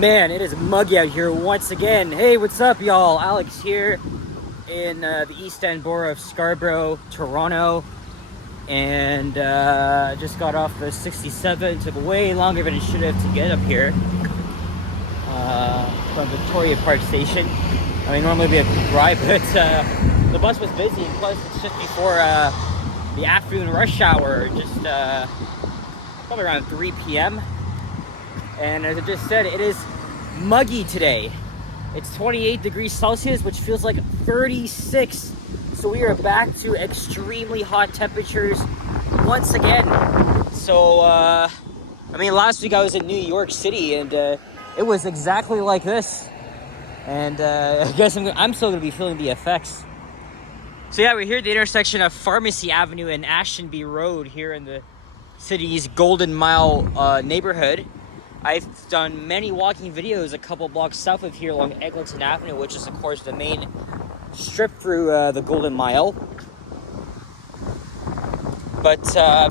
Man, it is muggy out here once again. Hey, what's up, y'all? Alex here in the East End borough of Scarborough, Toronto. And just got off the 67. Took way longer than it should have to get up here from Victoria Park Station. I mean, normally it'd be a quick ride, but the bus was busy. Plus, it's just before the afternoon rush hour, just probably around 3 p.m. And as I just said, it is muggy today. It's 28 degrees Celsius, which feels like 36. So we are back to extremely hot temperatures once again. So, I mean, last week I was in New York City and it was exactly like this. And I guess I'm still going to be feeling the effects. So yeah, we're here at the intersection of Pharmacy Avenue and Ashtonbee Road here in the city's Golden Mile neighborhood. I've done many walking videos a couple blocks south of here along Eglinton Avenue, which is, of course, the main strip through the Golden Mile. But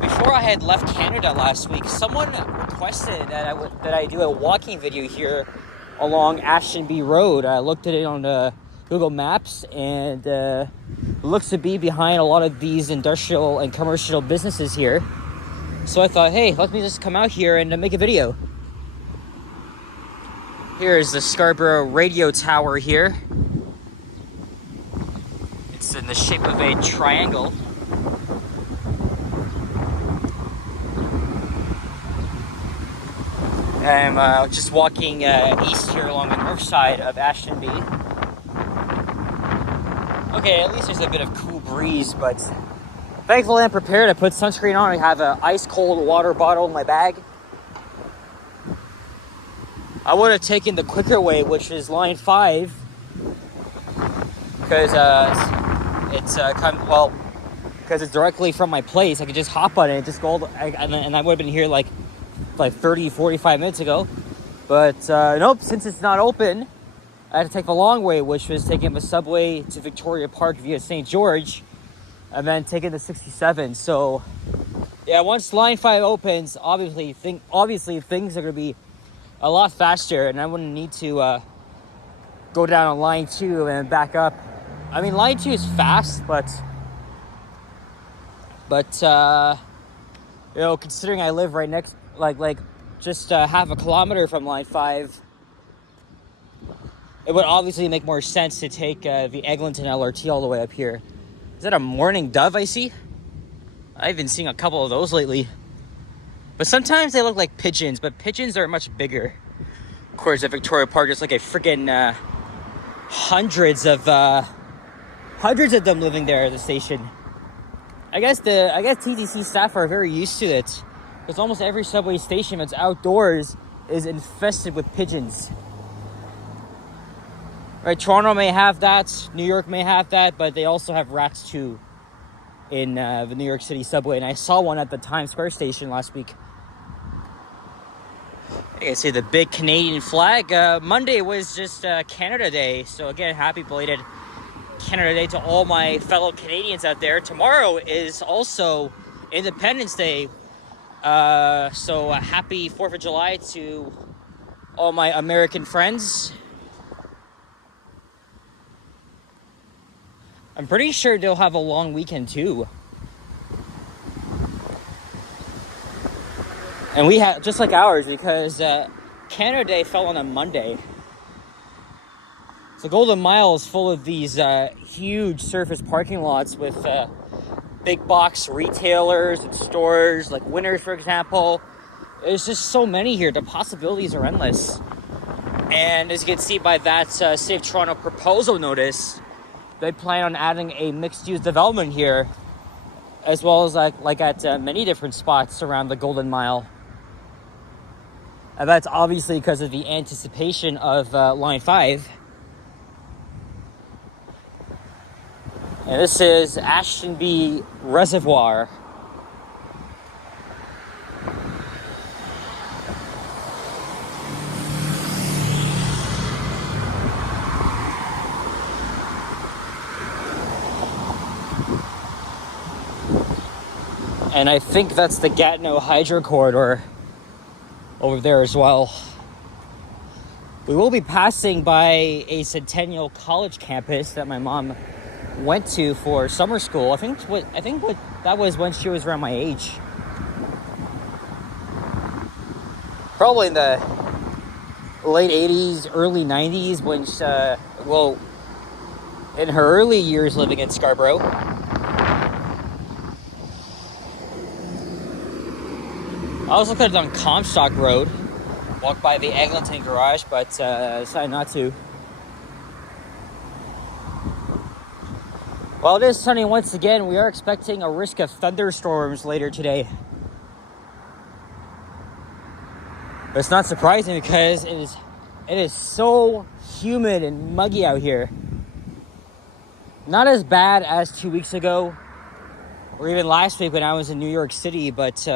before I had left Canada last week, someone requested that I do a walking video here along Ashtonbee Road. I looked at it on Google Maps, and it looks to be behind a lot of these industrial and commercial businesses here. So I thought, hey, let me just come out here and make a video. Here is the Scarborough radio tower here. It's in the shape of a triangle. I'm just walking east here along the north side of Ashtonbee. Okay, at least there's a bit of cool breeze, but thankfully I'm prepared. I put sunscreen on. I have an ice cold water bottle in my bag. I would have taken the quicker way, which is line 5, because because it's directly from my place. I could just hop on it and just go, and I would have been here like 30, 45 minutes ago. But nope, since it's not open, I had to take the long way, which was taking the subway to Victoria Park via St. George, and then taking the 67. So yeah, once line 5 opens, obviously things are gonna be a lot faster, and I wouldn't need to go down on line 2 and back up. I mean, line 2 is fast, but you know, considering I live right next, like just half a kilometer from line 5, it would obviously make more sense to take the Eglinton LRT all the way up here. Is that a mourning dove I see? I've been seeing a couple of those lately. But sometimes they look like pigeons, but pigeons are much bigger. Of course, at Victoria Park, there's like a freaking hundreds of them living there at the station. I guess TTC staff are very used to it, because almost every subway station that's outdoors is infested with pigeons. Right, Toronto may have that, New York may have that, but they also have rats too in the New York City subway, and I saw one at the Times Square station last week. I can see the big Canadian flag. Monday was just Canada Day, so again, happy belated Canada Day to all my fellow Canadians out there. Tomorrow is also Independence Day, so happy 4th of July to all my American friends. I'm pretty sure they'll have a long weekend too. And we have, just like ours, because Canada Day fell on a Monday. So Golden Mile is full of these huge surface parking lots with big box retailers and stores, like Winners, for example. There's just so many here. The possibilities are endless. And as you can see by that City of Toronto proposal notice, they plan on adding a mixed-use development here, as well as like at many different spots around the Golden Mile. And that's obviously because of the anticipation of line 5. And this is Ashtonbee Reservoir. And I think that's the Gatineau Hydro Corridor over there as well. We will be passing by a Centennial College campus that my mom went to for summer school. I think that was when she was around my age. Probably in the late 80s, early 90s, when in her early years living in Scarborough. I was looking at it on Comstock Road. Walked by the Eglinton garage, but decided not to. Well, it is sunny once again. We are expecting a risk of thunderstorms later today. But it's not surprising because it is so humid and muggy out here. Not as bad as 2 weeks ago, or even last week when I was in New York City, but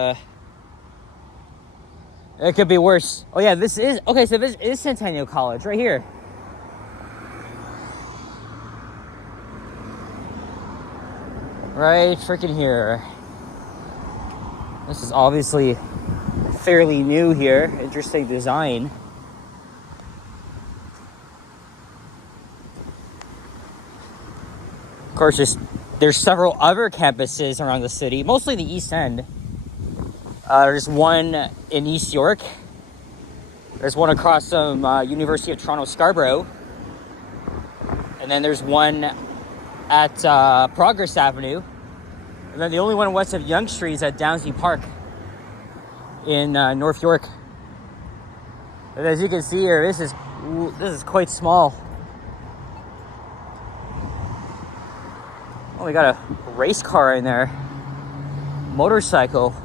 it could be worse. Oh yeah, this is Centennial College right here. Right freaking here. This is obviously fairly new here. Interesting design. Of course, there's several other campuses around the city, mostly the East End. There's one in East York. There's one across from University of Toronto Scarborough. And then there's one at Progress Avenue. And then the only one west of Yonge Street is at Downsview Park in North York. And as you can see here, this is quite small. Oh, we got a race car in there. Motorcycle.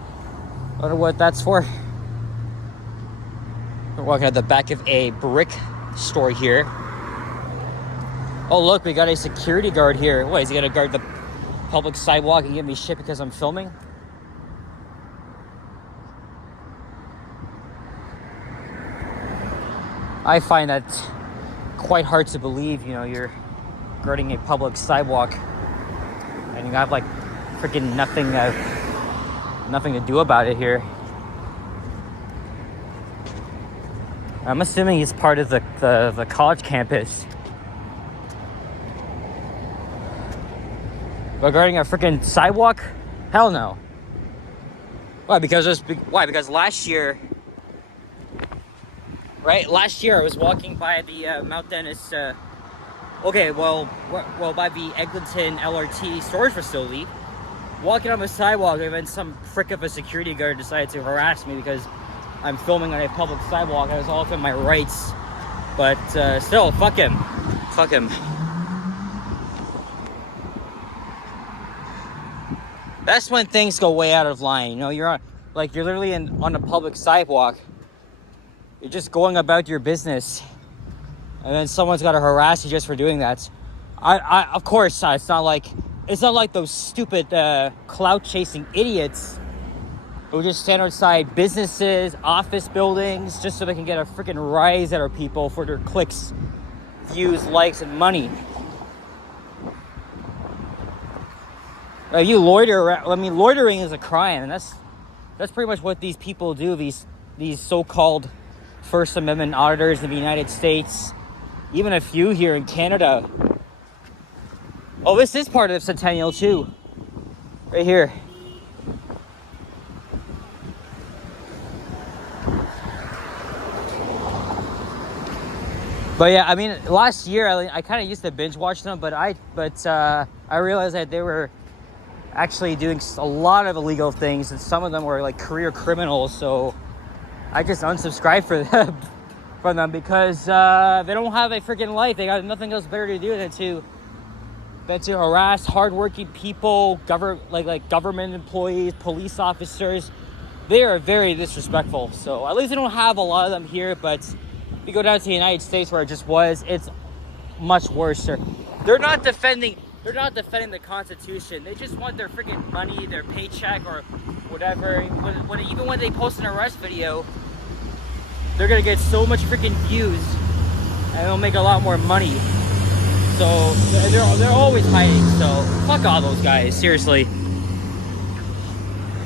I wonder what that's for. We're walking at the back of a brick store here. Oh, look, we got a security guard here. What, is he gonna guard the public sidewalk and give me shit because I'm filming? I find that quite hard to believe. You know, you're guarding a public sidewalk and you have like freaking nothing to do about it here. I'm assuming he's part of the college campus. But guarding a freaking sidewalk? Hell no. Why? Because last year, right? Last year I was walking by the Mount Dennis. By the Eglinton LRT storage facility. Walking on the sidewalk, and then some prick of a security guard decided to harass me because I'm filming on a public sidewalk. I was all within my rights. But still, fuck him. Fuck him. That's when things go way out of line. You know, you're literally on a public sidewalk. You're just going about your business. And then someone's got to harass you just for doing that. Of course, it's not like those stupid clout-chasing idiots who just stand outside businesses, office buildings, just so they can get a freaking rise out of people for their clicks, views, likes, and money. You loiter around. I mean, loitering is a crime, and that's pretty much what these people do. These so-called First Amendment auditors in the United States, even a few here in Canada. Oh, this is part of Centennial too, right here. But yeah, I mean, last year I kind of used to binge watch them, but I realized that they were actually doing a lot of illegal things, and some of them were like career criminals. So I just unsubscribed from them because they don't have a freaking life. They got nothing else better to do than to harass hardworking people, government employees, police officers. They are very disrespectful. So at least they don't have a lot of them here, but if you go down to the United States where it just was, it's much worse. They're not defending the Constitution. They just want their freaking money, their paycheck, or whatever. Even when they post an arrest video, they're gonna get so much freaking views, and they'll make a lot more money. So they're always hiding. So fuck all those guys. Seriously,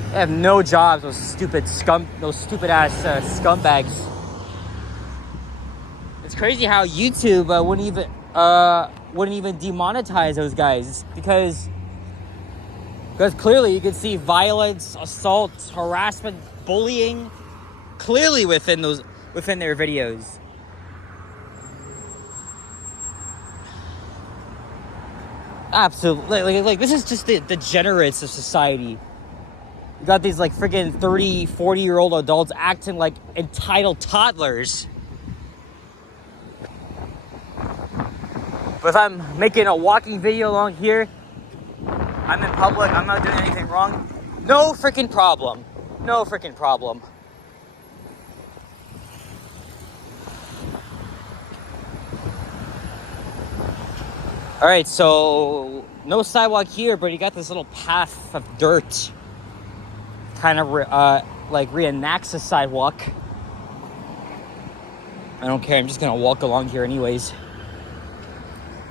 they have no jobs. Those stupid ass scumbags. It's crazy how YouTube wouldn't even demonetize those guys because clearly you can see violence, assault, harassment, bullying clearly within their videos. Absolutely, like this is just the degenerates of society. You got these like freaking 30, 40-year-old adults acting like entitled toddlers. But if I'm making a walking video along here, I'm in public, I'm not doing anything wrong, no freaking problem. No freaking problem. Alright, so no sidewalk here, but you got this little path of dirt. Kind of like reenacts a sidewalk. I don't care, I'm just gonna walk along here anyways.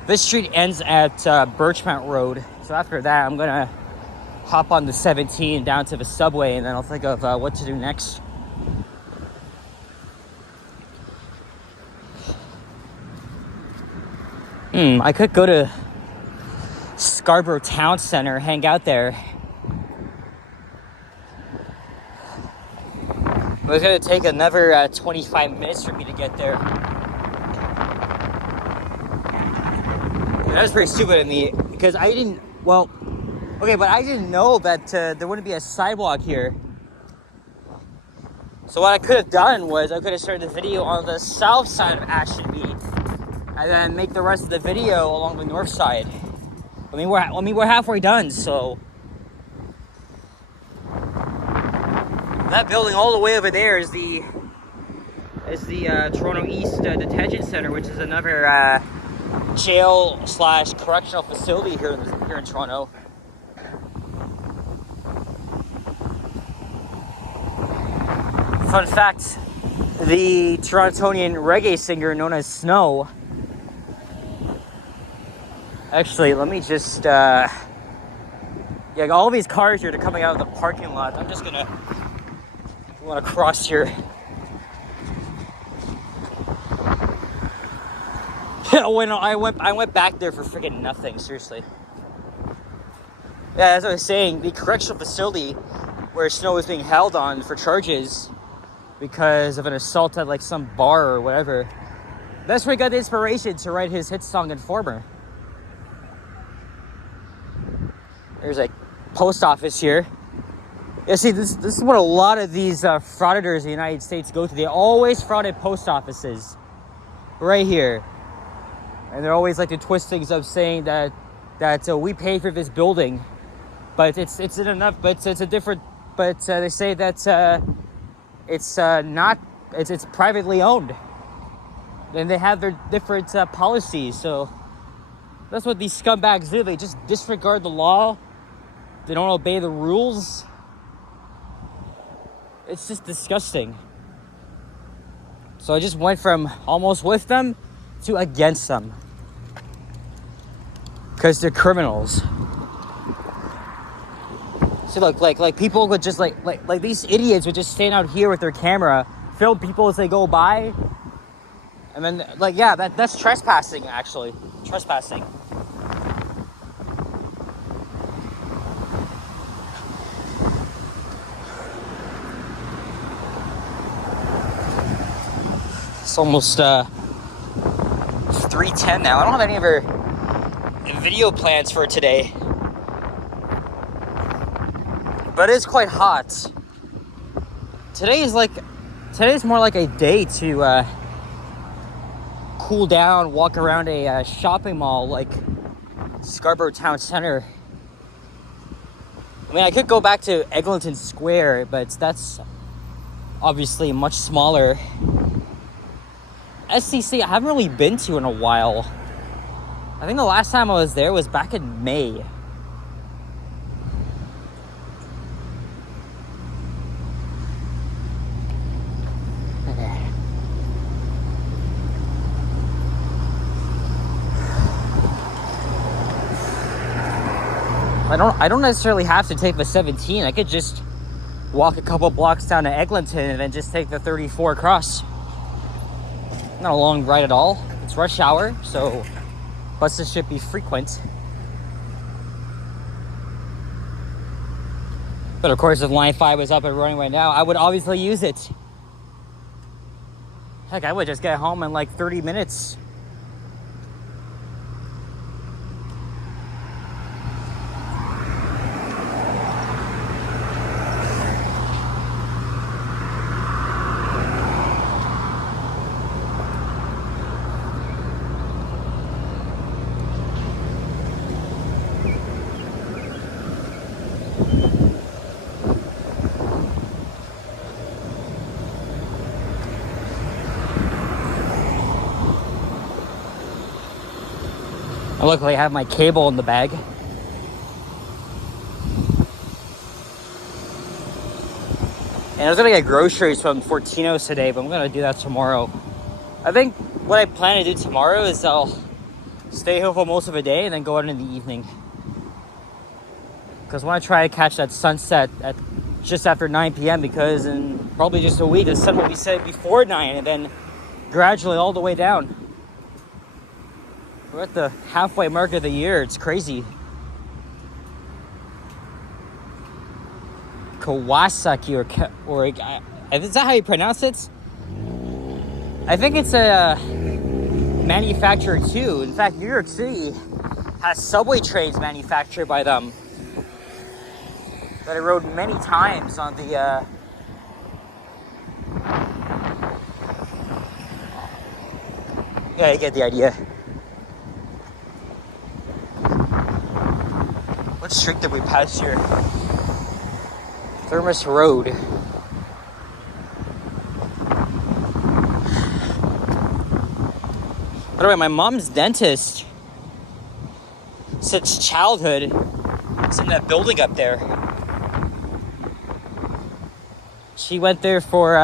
This street ends at Birchmount Road, so after that I'm gonna hop on the 17 down to the subway, and then I'll think of what to do next. I could go to Scarborough Town Center, hang out there. But it's gonna take another 25 minutes for me to get there. And that was pretty stupid of me because I didn't, well, okay, but I didn't know that there wouldn't be a sidewalk here. So what I could have done was I could have started the video on the south side of Ashtonbee and then make the rest of the video along the north side. I mean, we're halfway done, so that building all the way over there is the Toronto East Detention Center, which is another jail/correctional facility here in Toronto. Fun fact: the Torontonian reggae singer known as Snow. Actually, let me just yeah, all these cars here are coming out of the parking lot. I'm just gonna want to cross here. Yeah, when I went back there for freaking nothing, seriously. Yeah, as I was saying, the correctional facility where Snow was being held on for charges because of an assault at like some bar or whatever. That's where he got the inspiration to write his hit song Informer. There's a post office here. Yeah, see, this is what a lot of these frauditors in the United States go to. They always frauded post offices. Right here. And they're always like the twist things of saying that we pay for this building, but it's enough. But it's a different. But they say that it's not. It's privately owned. And they have their different policies. So that's what these scumbags do. They just disregard the law. They don't obey the rules. It's just disgusting. So I just went from almost with them to against them. Because they're criminals. So look, like people would just like these idiots would just stand out here with their camera, film people as they go by. And then like, yeah, that's trespassing actually. Trespassing. It's almost 3:10 now. I don't have any other video plans for today, but it's quite hot. Today's more like a day to cool down, walk around a shopping mall like Scarborough Town Center. I mean, I could go back to Eglinton Square, but that's obviously much smaller. SCC I haven't really been to in a while. I think the last time I was there was back in May. I don't necessarily have to take the 17. I could just walk a couple blocks down to Eglinton and then just take the 34 across. Not a long ride at all. It's rush hour, so buses should be frequent. But of course, if Line 5 was up and running right now, I would obviously use it. Heck, I would just get home in like 30 minutes. And luckily, I have my cable in the bag. And I was gonna get groceries from Fortino's today, but I'm gonna do that tomorrow. I think what I plan to do tomorrow is I'll stay home for most of the day and then go out in the evening. Because I want to try to catch that sunset at just after 9 p.m. because in probably just a week, the sun will be set before 9 and then gradually all the way down. We're at the halfway mark of the year. It's crazy. Kawasaki or is that how you pronounce it? I think it's a manufacturer too. In fact, New York City has subway trains manufactured by them that I rode many times on the yeah, you get the idea. What street did we pass here? Thermos Road. By the way, my mom's dentist since childhood is in that building up there. She went there for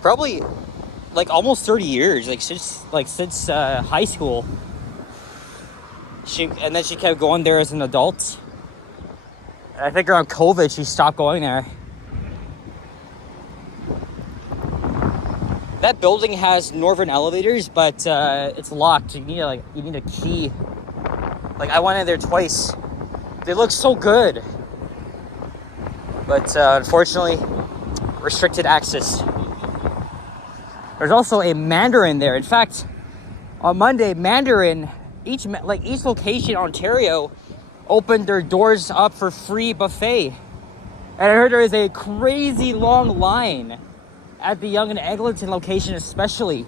probably like almost 30 years, since high school. And then she kept going there as an adult. I think around COVID she stopped going there. That building has northern elevators, but it's locked. You need a key. Like I went in there twice. They look so good, but unfortunately, restricted access. There's also a Mandarin there. In fact, on Monday, Mandarin, each location in Ontario opened their doors up for free buffet. And I heard there is a crazy long line at the Yonge and Eglinton location especially.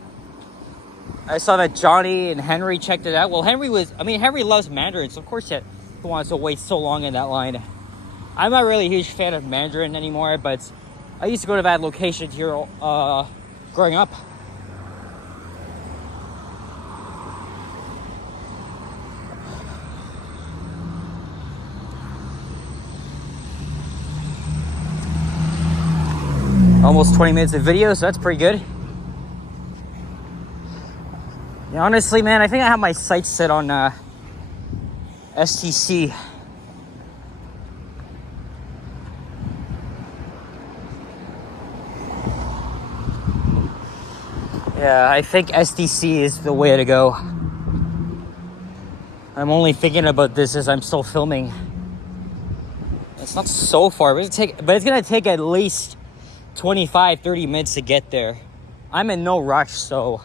I saw that Johnny and Henry checked it out. Well, Henry loves Mandarin, so of course he wants to wait so long in that line. I'm not really a huge fan of Mandarin anymore, but I used to go to that location here growing up. Almost 20 minutes of video, so that's pretty good. Yeah, honestly, man, I think I have my sights set on STC. Yeah, I think STC is the way to go. I'm only thinking about this as I'm still filming. It's not so far, but it's gonna take at least 25-30 minutes to get there. I'm in no rush, so.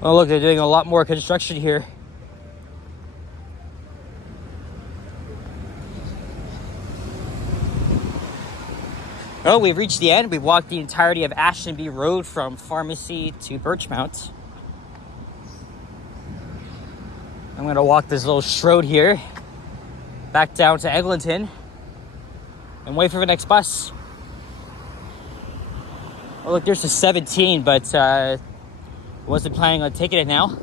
Oh look, they're doing a lot more construction here. Well, we've reached the end. We've walked the entirety of Ashtonbee Road from Pharmacy to Birchmount. I'm gonna walk this little road here back down to Eglinton and wait for the next bus. Oh look, there's a 17, but wasn't planning on taking it now.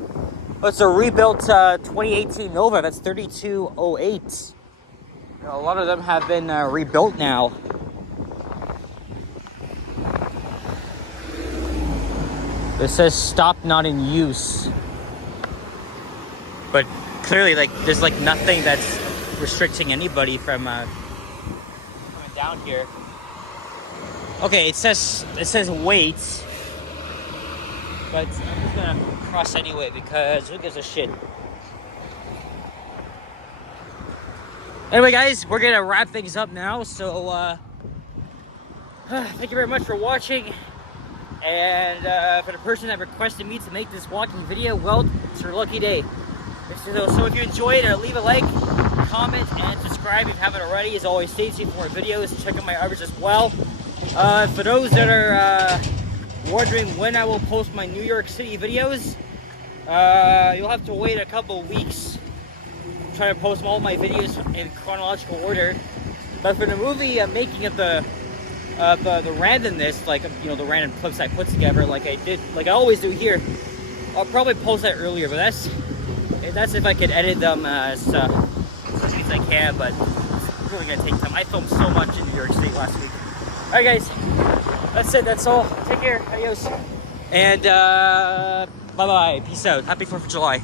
Oh, it's a rebuilt 2018 Nova. That's 3208. A lot of them have been rebuilt now. It says stop not in use. But clearly, there's nothing that's restricting anybody from coming down here. Okay, it says wait, but I'm just gonna cross anyway because who gives a shit? Anyway, guys, we're gonna wrap things up now. So thank you very much for watching. And for the person that requested me to make this walking video, well, it's your lucky day. So if you enjoyed, leave a like, comment, and subscribe if you haven't already. As always, stay tuned for more videos. Check out my others as well. For those that are wondering when I will post my New York City videos, you'll have to wait a couple weeks. I'm trying to post all my videos in chronological order. But for the movie making of the randomness, like, you know, the random clips I put together, like I always do here, I'll probably post that earlier. But that's if I could edit them as soon as I can. But it's really gonna take time. I filmed so much in New York City last week. All right, guys, that's it. That's all. Take care. Adios. And bye bye. Peace out. Happy 4th of July.